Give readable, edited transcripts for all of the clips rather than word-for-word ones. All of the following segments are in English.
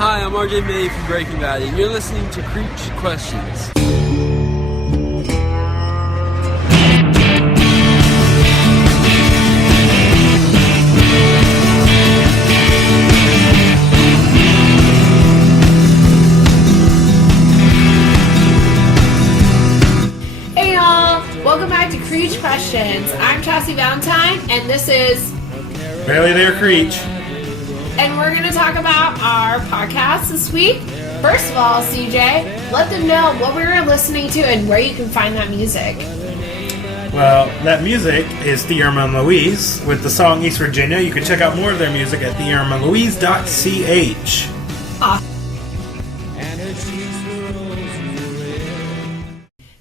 Hi, I'm RJ Mitte from Breaking Bad, and you're listening to Creech Questions. Hey y'all, welcome back to Creech Questions. I'm Chasity Valentine, and this is Barely There Creech. And we're going to talk about our podcast this week. First of all, CJ, let them know what we were listening to and where you can find that music. Well, that music is Theorem and Louise with the song East Virginia. You can check out more of their music at theoremandlouise.ch. Awesome.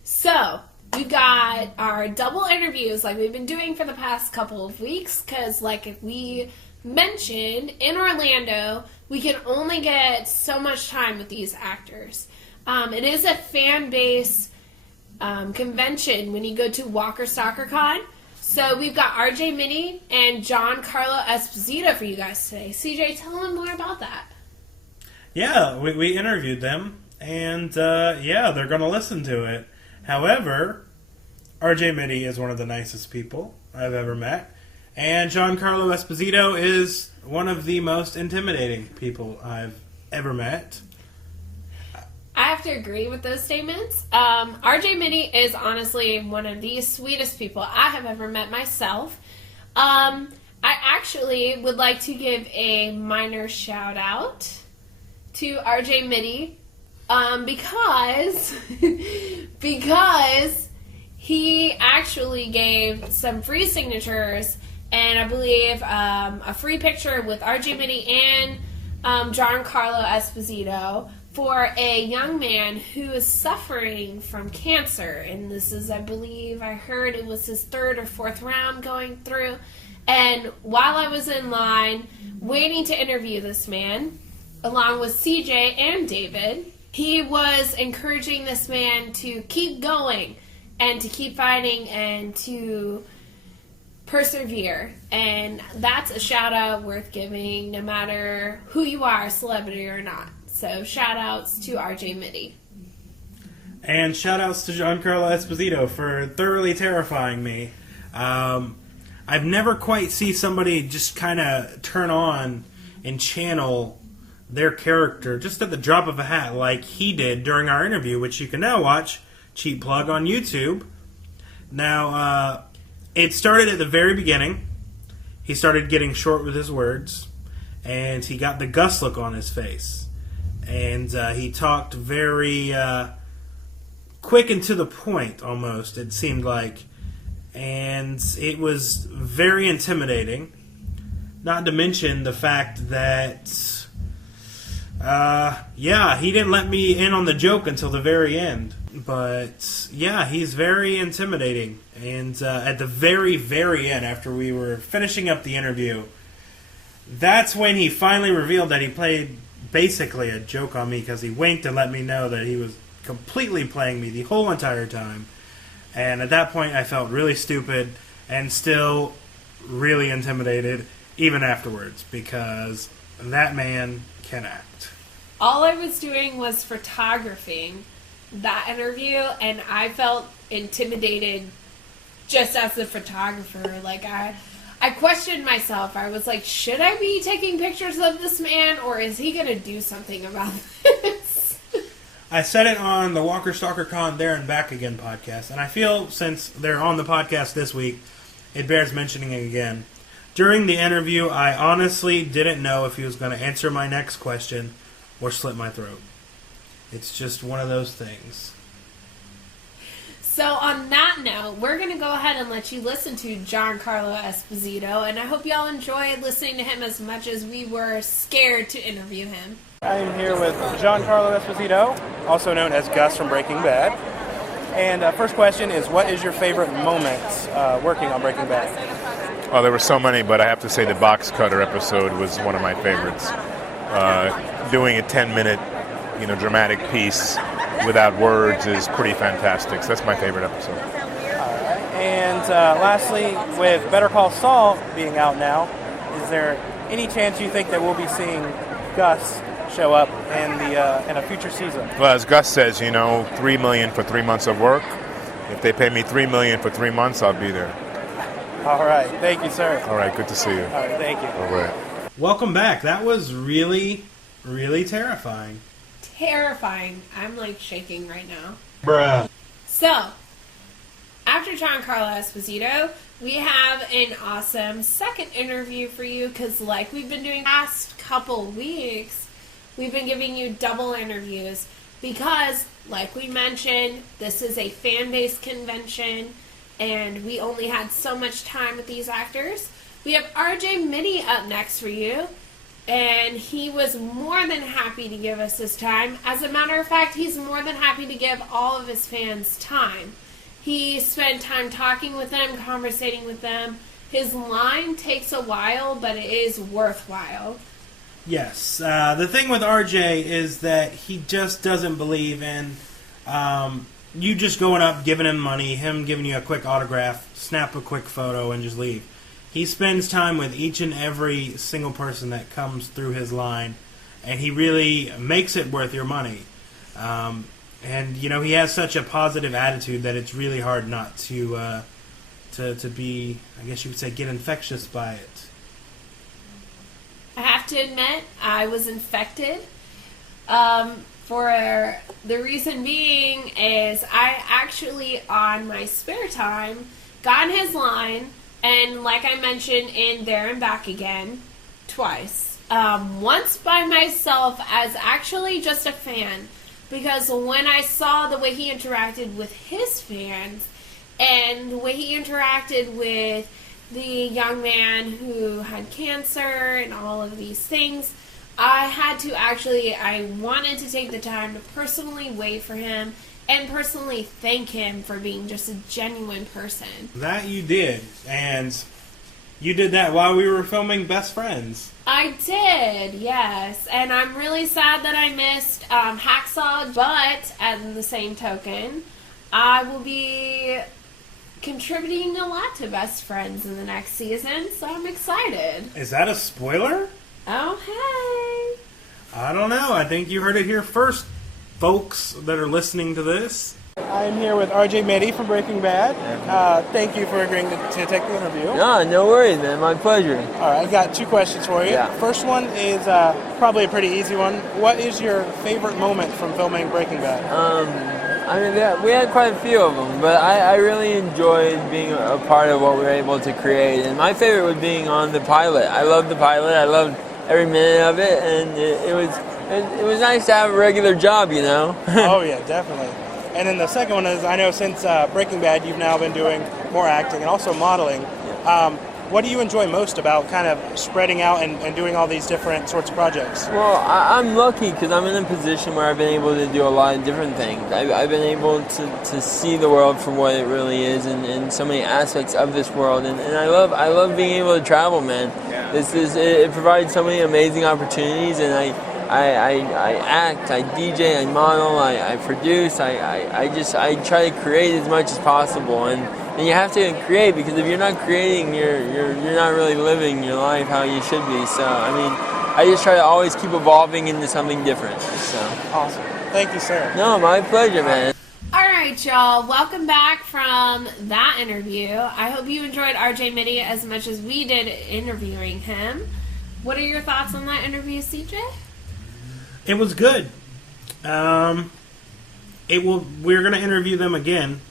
So, we got our double interviews like we've been doing for the past couple of weeks because like we mentioned, in Orlando, we can only get so much time with these actors. It is a fan base convention when you go to Walker Stalker Con. So we've got RJ Mitte and Giancarlo Esposito for you guys today. CJ, tell them more about that. Yeah, we interviewed them, and they're going to listen to it. However, RJ Mitte is one of the nicest people I've ever met. And Giancarlo Esposito is one of the most intimidating people I've ever met. I have to agree with those statements. RJ Mitte is honestly one of the sweetest people I have ever met myself. I actually would like to give a minor shout out to RJ Mitte because he actually gave some free signatures and I believe a free picture with RJ Mitte and Giancarlo Esposito for a young man who is suffering from cancer. And this is, I believe, I heard it was his third or fourth round going through. And while I was in line waiting to interview this man, along with CJ and David, he was encouraging this man to keep going and to keep fighting and to persevere, and that's a shout out worth giving no matter who you are, celebrity or not. So shout outs to RJ Mitte. And shout outs to Giancarlo Esposito for thoroughly terrifying me. I've never quite seen somebody just kind of turn on and channel their character just at the drop of a hat like he did during our interview, which you can now watch, cheap plug, on YouTube. Now, it started at the very beginning. He started getting short with his words, and he got the Gus look on his face. And he talked very quick and to the point, almost, it seemed like. And it was very intimidating. Not to mention the fact that, he didn't let me in on the joke until the very end. But, yeah, he's very intimidating. And at the very, very end, after we were finishing up the interview, that's when he finally revealed that he played basically a joke on me because he winked and let me know that he was completely playing me the whole entire time. And at that point, I felt really stupid and still really intimidated, even afterwards, because that man can act. All I was doing was photographing that interview, and I felt intimidated just as the photographer. Like, I questioned myself. I was like, should I be taking pictures of this man, or is he going to do something about this? I said it on the Walker Stalker Con There and Back Again podcast, and I feel since they're on the podcast this week, it bears mentioning again. During the interview, I honestly didn't know if he was going to answer my next question or slit my throat. It's just one of those things. So on that note, we're going to go ahead and let you listen to Giancarlo Esposito, and I hope y'all enjoyed listening to him as much as we were scared to interview him. I'm here with Giancarlo Esposito, also known as Gus from Breaking Bad. And first question is, what is your favorite moment working on Breaking Bad? Oh, there were so many, but I have to say the box cutter episode was one of my favorites. Doing a 10-minute, dramatic piece without words is pretty fantastic. So that's my favorite episode. All right. And lastly, with Better Call Saul being out now, is there any chance you think that we'll be seeing Gus show up in a future season? Well, as Gus says, $3 million for 3 months of work. If they pay me $3 million for 3 months, I'll be there. All right. Thank you, sir. All right. Good to see you. All right. Thank you. All right. Welcome back. That was really, really terrifying. Terrifying. I'm like shaking right now. Bruh. So, after Giancarlo Esposito, we have an awesome second interview for you because like we've been doing the past couple weeks, we've been giving you double interviews because, like we mentioned, this is a fan-based convention and we only had so much time with these actors. We have RJ Mitte up next for you, and he was more than happy to give us his time. As a matter of fact, he's more than happy to give all of his fans time. He spent time talking with them, conversating with them. His line takes a while, but it is worthwhile. Yes. The thing with RJ is that he just doesn't believe in you just going up, giving him money, him giving you a quick autograph, snap a quick photo, and just leave. He spends time with each and every single person that comes through his line, and he really makes it worth your money. And, he has such a positive attitude that it's really hard not to be, I guess you would say, get infectious by it. I have to admit, I was infected. For the reason being is I actually, on my spare time, got in his line, and like I mentioned in There and Back Again, twice. Once by myself as actually just a fan, because when I saw the way he interacted with his fans and the way he interacted with the young man who had cancer and all of these things, I wanted to take the time to personally wait for him and personally thank him for being just a genuine person. That you did, and you did that while we were filming Best Friends. I did, yes, and I'm really sad that I missed Hacksaw, but at the same token, I will be contributing a lot to Best Friends in the next season, so I'm excited. Is that a spoiler? Oh, hey. I don't know. I think you heard it here first, folks that are listening to this. I'm here with RJ Mitte from Breaking Bad. Thank you for agreeing to take the interview. No worries, man. My pleasure. All right, I've got two questions for you. Yeah. First one is probably a pretty easy one. What is your favorite moment from filming Breaking Bad? We had quite a few of them, but I really enjoyed being a part of what we were able to create. And my favorite was being on the pilot. I loved the pilot. I loved every minute of it, and it was nice to have a regular job, Oh yeah, definitely. And then the second one is, I know since Breaking Bad, you've now been doing more acting and also modeling. What do you enjoy most about kind of spreading out and doing all these different sorts of projects? Well, I'm lucky because I'm in a position where I've been able to do a lot of different things. I've been able to see the world for what it really is and so many aspects of this world. And I love being able to travel, man. It provides so many amazing opportunities, and I act, I DJ, I model, I produce, I try to create as much as possible, and you have to create, because if you're not creating, you're not really living your life how you should be. So I just try to always keep evolving into something different. So awesome. Thank you, sir. No, my pleasure, man. All right, y'all. Welcome back from that interview. I hope you enjoyed RJ Mitte as much as we did interviewing him. What are your thoughts on that interview, CJ? It was good. We're going to interview them again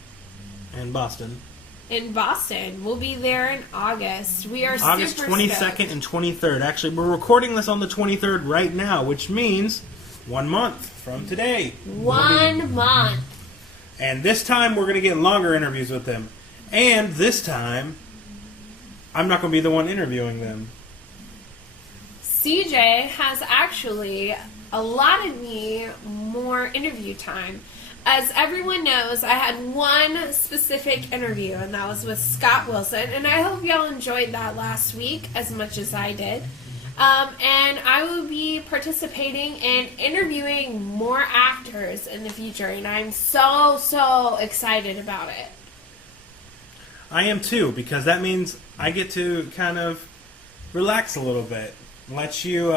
in Boston. In Boston. We'll be there in August. We are August super 22nd stoked. and 23rd. Actually, we're recording this on the 23rd right now, which means 1 month from today. 1 month. And this time we're going to get longer interviews with them. And this time, I'm not going to be the one interviewing them. CJ has actually allotted me more interview time. As everyone knows, I had one specific interview, and that was with Scott Wilson, and I hope y'all enjoyed that last week as much as I did. And I will be participating and interviewing more actors in the future, and I'm so excited about it. I am too, because that means I get to kind of relax a little bit. Let you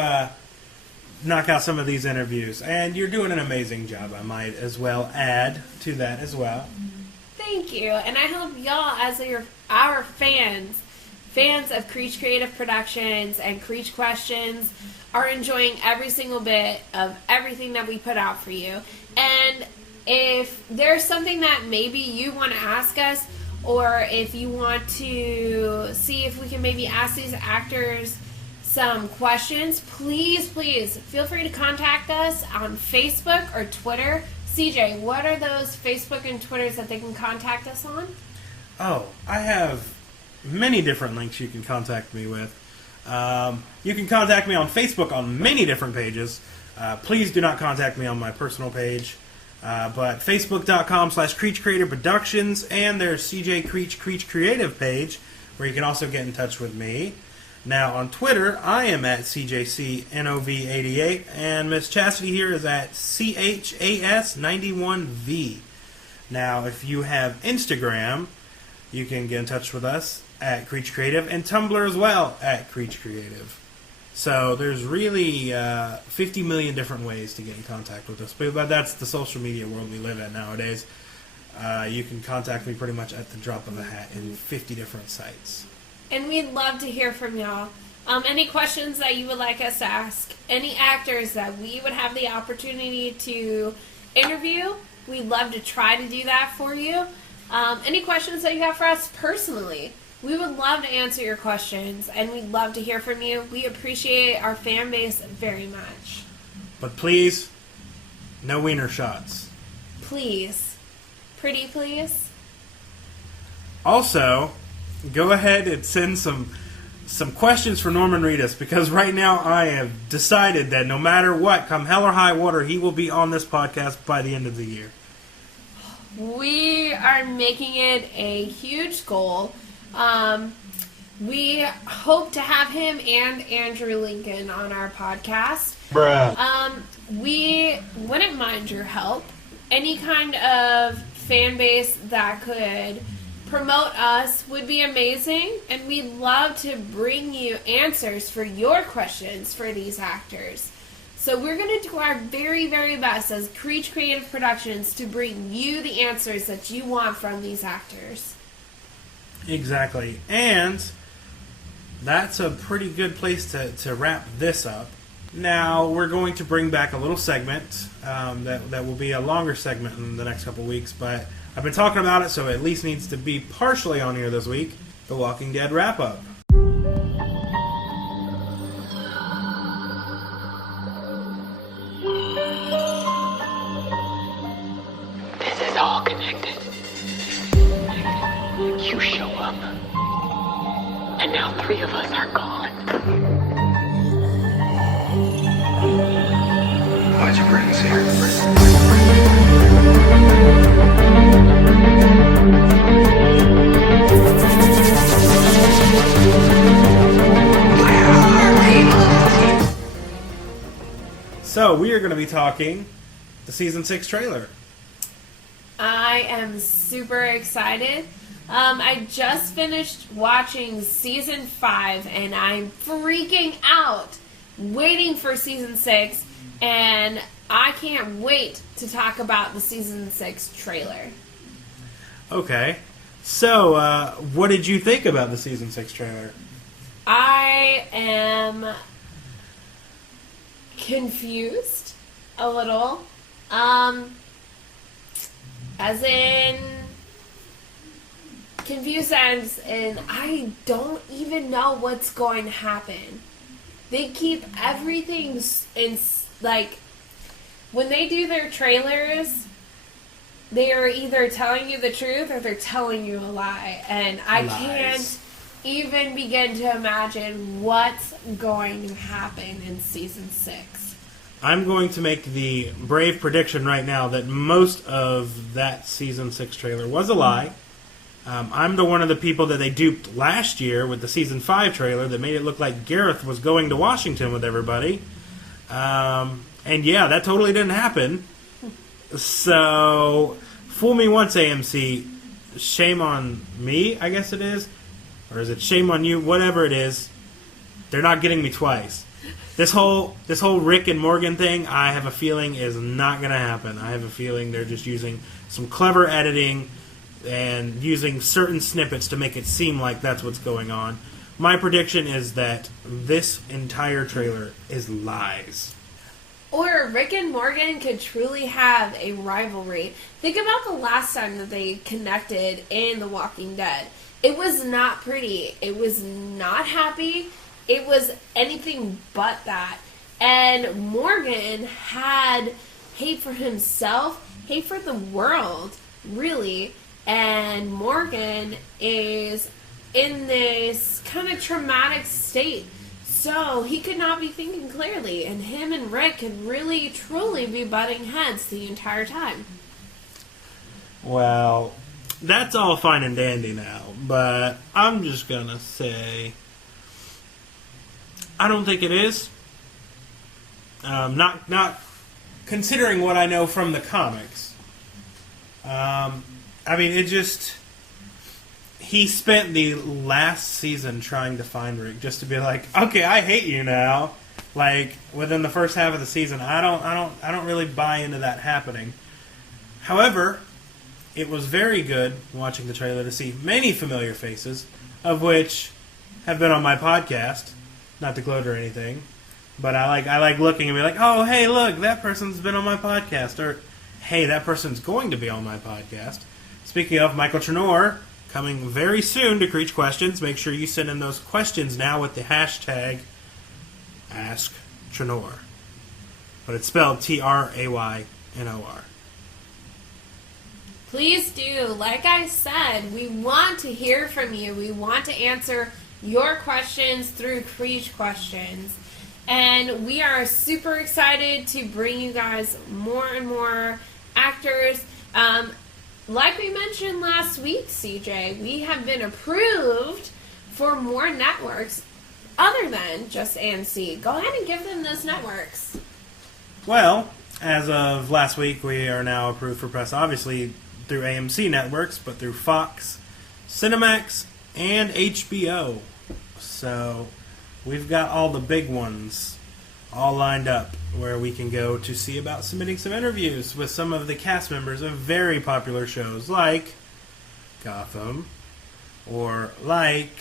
knock out some of these interviews. And you're doing an amazing job, I might as well add to that as well. Thank you. And I hope y'all, as our fans of Creech Creative Productions and Creech Questions, are enjoying every single bit of everything that we put out for you. And if there's something that maybe you want to ask us, or if you want to see if we can maybe ask these actors some questions, please feel free to contact us on Facebook or Twitter. CJ, what are those Facebook and Twitters that they can contact us on? Oh, I have many different links you can contact me with. You can contact me on Facebook on many different pages. Please do not contact me on my personal page. But Facebook.com/Creech Creative Productions, and there's CJ Creech Creative page, where you can also get in touch with me. Now, on Twitter, I am at CJCNOV88, and Miss Chasity here is at CHAS91V. Now, if you have Instagram, you can get in touch with us at Creech Creative, and Tumblr as well at Creech Creative. So there's really 50 million different ways to get in contact with us. But that's the social media world we live in nowadays. You can contact me pretty much at the drop of a hat in 50 different sites. And we'd love to hear from y'all. Any questions that you would like us to ask, any actors that we would have the opportunity to interview, we'd love to try to do that for you. Any questions that you have for us personally, we would love to answer your questions, and we'd love to hear from you. We appreciate our fan base very much. But please, no wiener shots. Please. Pretty please. Also, go ahead and send some questions for Norman Reedus, because right now I have decided that no matter what, come hell or high water, he will be on this podcast by the end of the year. We are making it a huge goal. We hope to have him and Andrew Lincoln on our podcast. Bruh. We wouldn't mind your help. Any kind of fan base that could promote us would be amazing, and we'd love to bring you answers for your questions for these actors. So we're going to do our very, very best as Creech Creative Productions to bring you the answers that you want from these actors. Exactly. And that's a pretty good place to wrap this up. Now, we're going to bring back a little segment that will be a longer segment in the next couple weeks, but I've been talking about it, so it at least needs to be partially on here this week. The Walking Dead Wrap-Up. This is all connected. You show up, and now 3 of us are gone. Why'd you bring us here? So, we are going to be talking the Season 6 trailer. I am super excited. I just finished watching Season 5, and I'm freaking out, waiting for Season 6, and I can't wait to talk about the Season 6 trailer. Okay. So, what did you think about the Season 6 trailer? I am confused a little. As in, confused as in, I don't even know what's going to happen. They keep everything in, like, when they do their trailers, they are either telling you the truth or they're telling you a lie. And I can't even begin to imagine what's going to happen in Season 6. I'm going to make the brave prediction right now that most of that Season 6 trailer was a lie. I'm one of the people that they duped last year with the Season 5 trailer that made it look like Gareth was going to Washington with everybody. And yeah, that totally didn't happen. So, fool me once, AMC. Shame on me, I guess it is. Or is it shame on you? Whatever it is. They're not getting me twice. This whole Rick and Morgan thing, I have a feeling is not going to happen. I have a feeling they're just using some clever editing and using certain snippets to make it seem like that's what's going on. My prediction is that this entire trailer is lies. Or Rick and Morgan could truly have a rivalry. Think about the last time that they connected in The Walking Dead. It was not pretty. It was not happy. It was anything but that. And Morgan had hate for himself, hate for the world, really. And Morgan is in this kind of traumatic state. So he could not be thinking clearly. And him and Rick could really, truly be butting heads the entire time. Well, that's all fine and dandy now. But I'm just going to say, I don't think it is. Not considering what I know from the comics. I mean, it just... He spent the last season trying to find Rick just to be like, okay, I hate you now. Like, within the first half of the season, I don't really buy into that happening. However, it was very good watching the trailer to see many familiar faces, of which have been on my podcast. Not to gloat or anything, but I like looking and be like, oh, hey, look, that person's been on my podcast, or hey, that person's going to be on my podcast. Speaking of, Michael Trenor, coming very soon to Creech Questions. Make sure you send in those questions now with the hashtag #AskTrenor. But it's spelled Traynor. Please do. Like I said, we want to hear from you. We want to answer your questions through Creech Questions. And we are super excited to bring you guys more and more actors. Like we mentioned last week, CJ, we have been approved for more networks other than just AMC. Go ahead and give them those networks. Well, as of last week, we are now approved for press, obviously through AMC networks, but through Fox, Cinemax, and HBO. So we've got all the big ones all lined up where we can go to see about submitting some interviews with some of the cast members of very popular shows like Gotham or like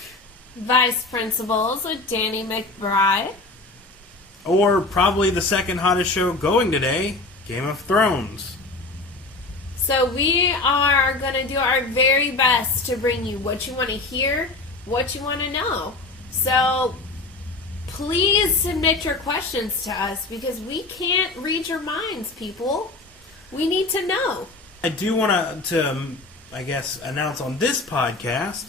Vice Principals with Danny McBride. Or probably the second hottest show going today, Game of Thrones. So we are going to do our very best to bring you what you want to hear, what you want to know. So please submit your questions to us because we can't read your minds, people. We need to know. I do want to, I guess, announce on this podcast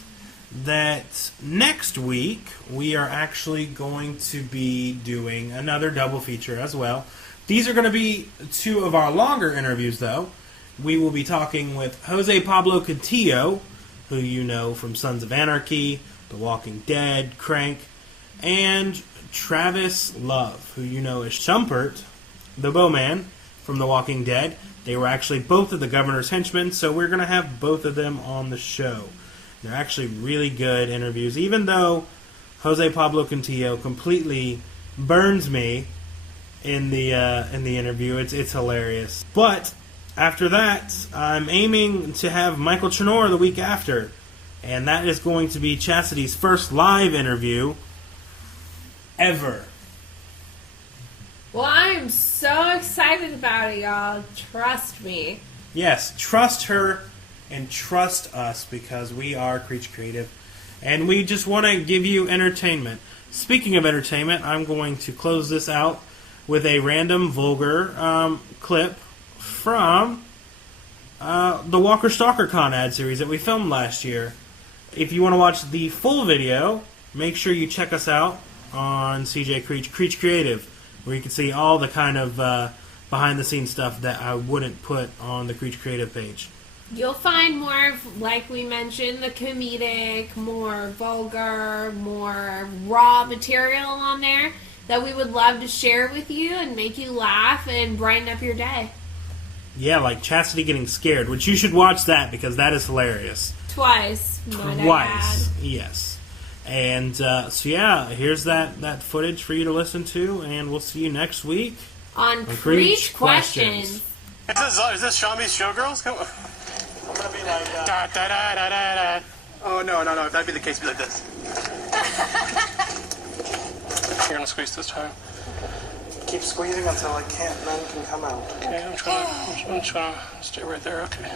that next week we are actually going to be doing another double feature as well. These are going to be two of our longer interviews, though. We will be talking with Jose Pablo Cantillo, who you know from Sons of Anarchy, The Walking Dead, Crank, and Travis Love, who you know as Shumpert, the Bowman from The Walking Dead. They were actually both of the governor's henchmen, so we're going to have both of them on the show. They're actually really good interviews, even though Jose Pablo Cantillo completely burns me in the interview. It's hilarious. But after that, I'm aiming to have Michael Trenor the week after, and that is going to be Chastity's first live interview ever. Well, I am so excited about it, y'all. Trust me. Yes, trust her and trust us because we are Creech Creative and we just want to give you entertainment. Speaking of entertainment, I'm going to close this out with a random vulgar clip from the Walker Stalker Con ad series that we filmed last year. If you want to watch the full video, make sure you check us out on CJ Creech Creative, where you can see all the kind of behind-the-scenes stuff that I wouldn't put on the Creech Creative page. You'll find more, like we mentioned, the comedic, more vulgar, more raw material on there that we would love to share with you and make you laugh and brighten up your day. Yeah, like Chastity getting scared, which you should watch that because that is hilarious. Twice. Yes. And so yeah, here's that footage for you to listen to, and we'll see you next week on Creech Questions. Is this Shambi's Showgirls? Come on. I'm gonna be like da da da da da da. Oh no. If that'd be the case, be like this. You're gonna squeeze this time. Keep squeezing until none can come out. Okay, I'm just gonna stay right there. Okay.